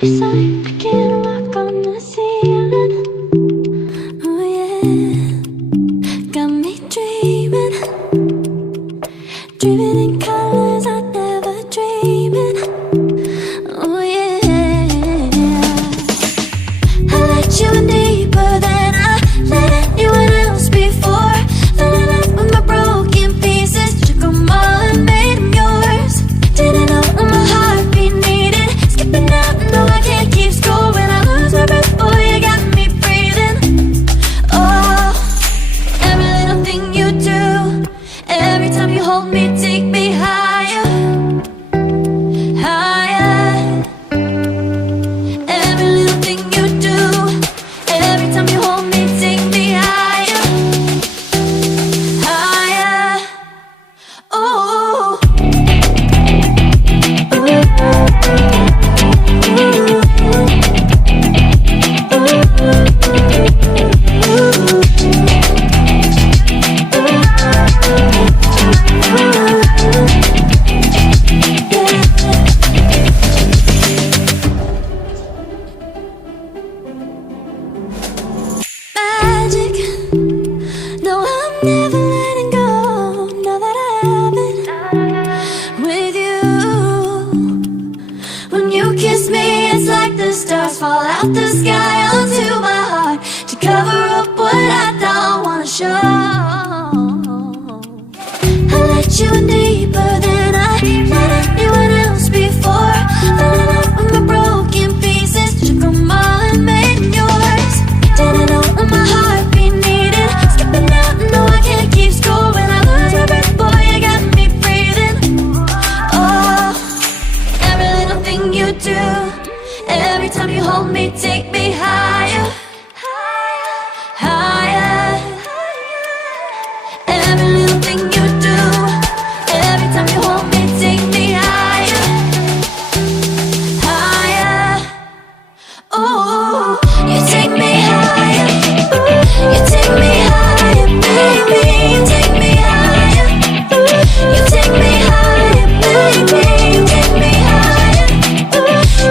It's like picking a rock on the ceiling. Oh yeah, got me dreaming, dreaming in colors I never dreamed in. Oh yeah, I let you in deeper than I let anyone else before. Fell in love with my broken pieces, took them all and made them yours. Didn't know what my heartbeat needed, skipping out, no I can't keep score. When I lose my breath, boy, you got me breathing. Oh, every little thing you do, every time you hold me, take me higher, higher. Every little thing you do, every time you hold me, take me higher, higher. Oh, magic. No, I'm never letting go. Now that I have it with you. When you kiss me, it's like the stars fall out the sky onto my heart to cover up what I don't wanna show. I let you in deeper than I let anyone else before. Fell in love with my broken pieces, took them all and made them yours. Didn't know what my heartbeat needed, skipping out, no I can't keep score. When I lose my breath, boy, you got me breathing. Oh, every little thing you do, every time you hold me, take me higher, higher. Every little thing you do, every time you hold me, take me higher, higher. Ooh, you take me higher, you take me higher, baby. You take me higher, you take me higher, baby. You take me higher,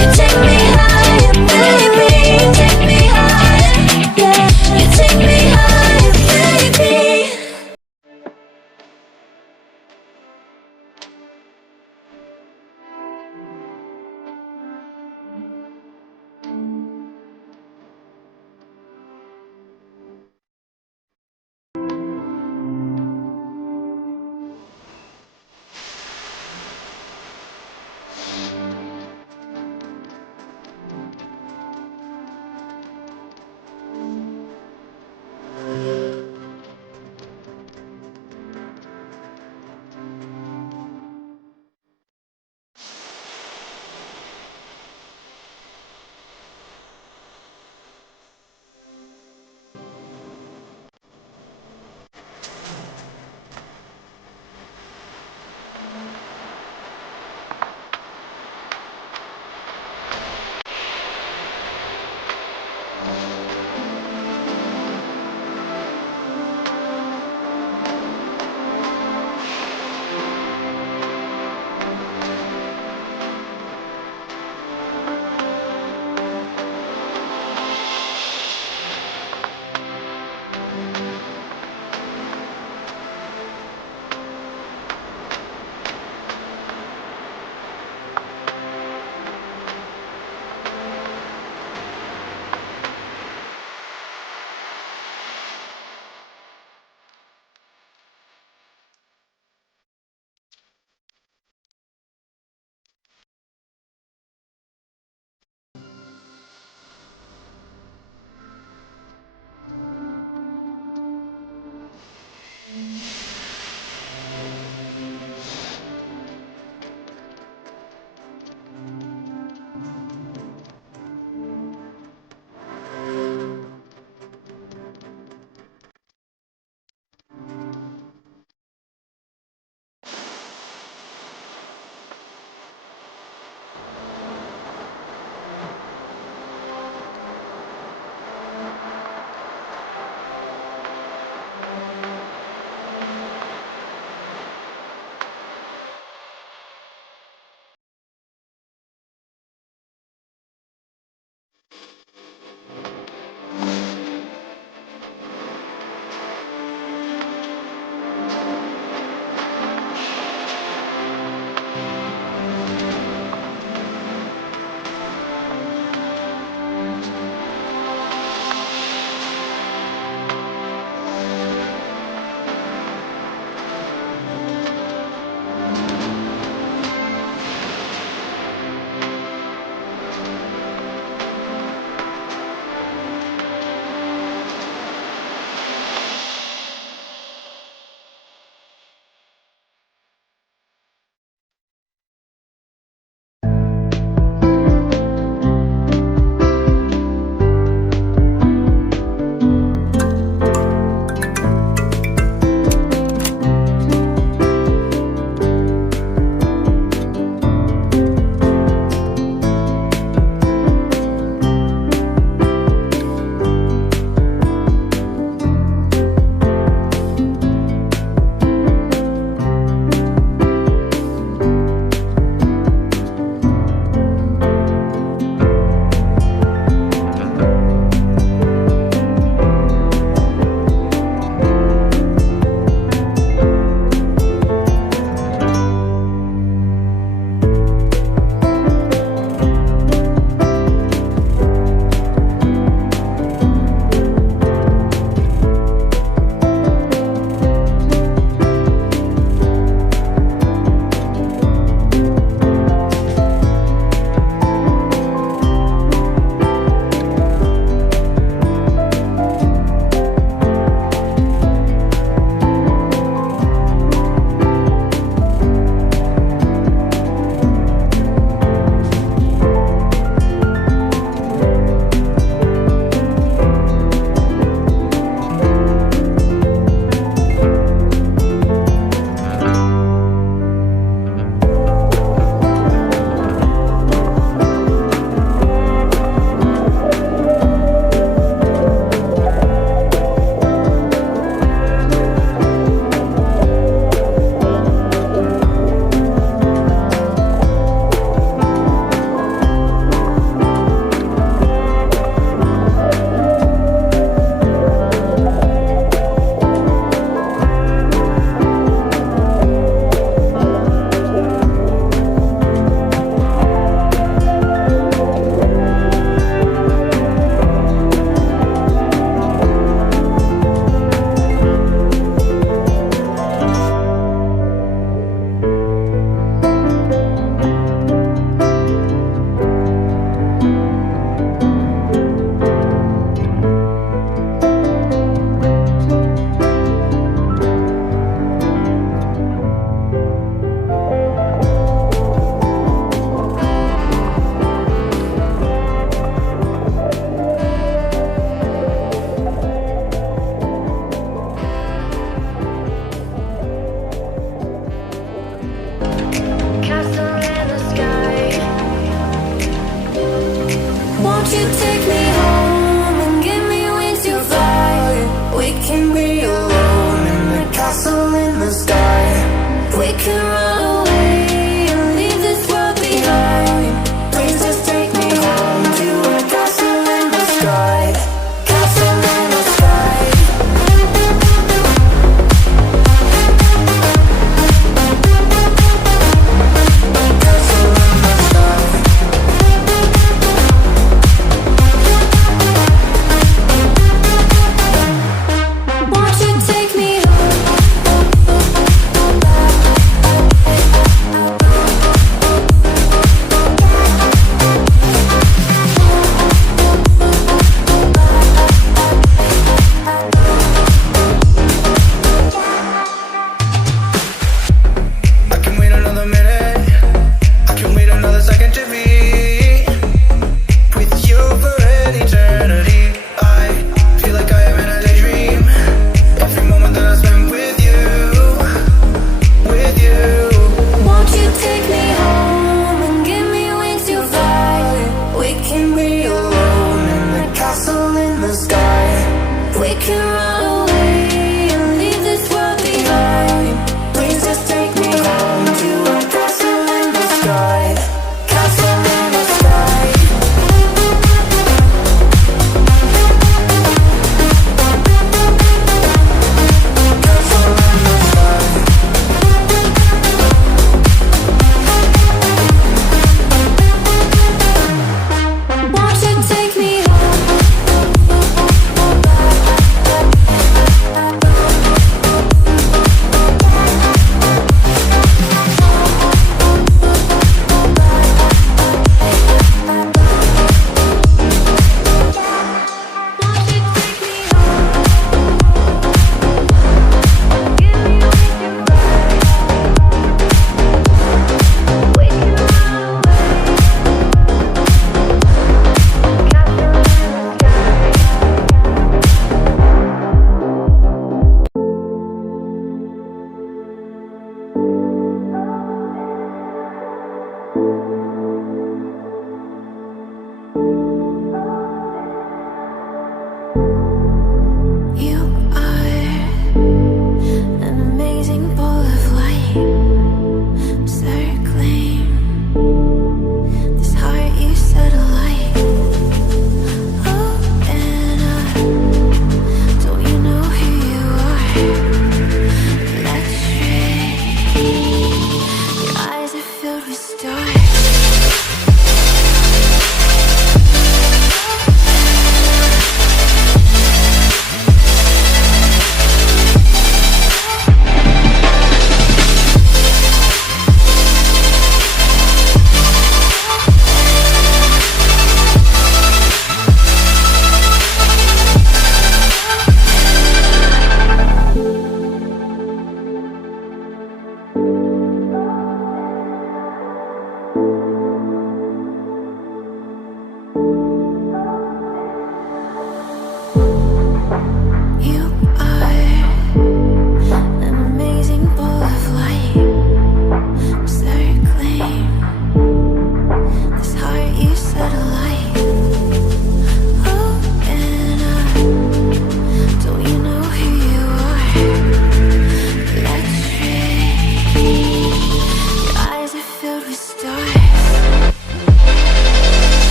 you take me higher, baby. You take me Won't you take me home and give me wings to fly? We can be alone in the castle in the sky. We can run away and leave this world behind. Please just take me home to a castle in the sky. Castle in the sky. Castle in the sky. Won't you take me I can wait another minute. I can wait another second to be with you for an eternity. I feel like I am in a daydream. Every moment that I spend with you, with you. Won't you take me home and give me wings to fly? We can be alone in the castle in the sky. We can run away and leave this world behind. Please just take me home to a castle in the sky. Castle in the sky. Castle in the sky. Won't you take me You are an amazing ball of light, circling this heart you set alight. Open up, don't you know who you are? Electric, your eyes are filled with stars. You are an amazing ball of light, circling this heart you set alight. Open up, don't you know who you are? Electric, your eyes are filled with stars.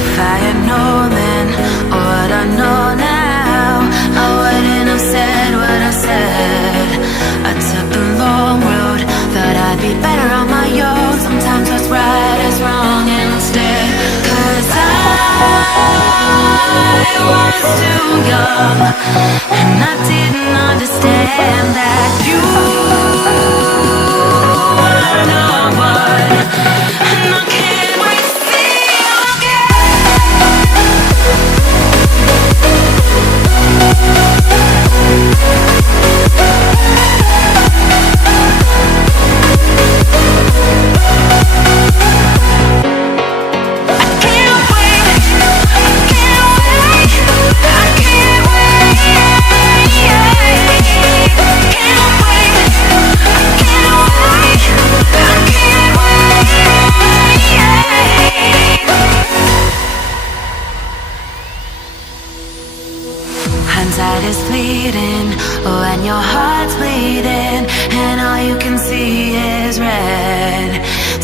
If I had known then what I know now, I wouldn't have said what I said. I took the long road, thought I'd be better on my own. Sometimes what's right is wrong instead. 'Cause I was too young, and I didn't understand that you were the one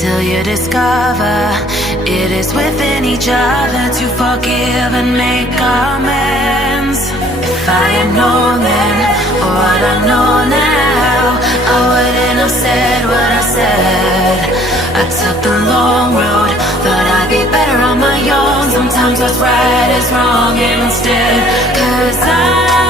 till you discover it is within each other to forgive and make amends. If I had known then what I know now, I wouldn't have said what I said. I took the long road, thought I'd be better on my own. Sometimes what's right is wrong instead, 'cause I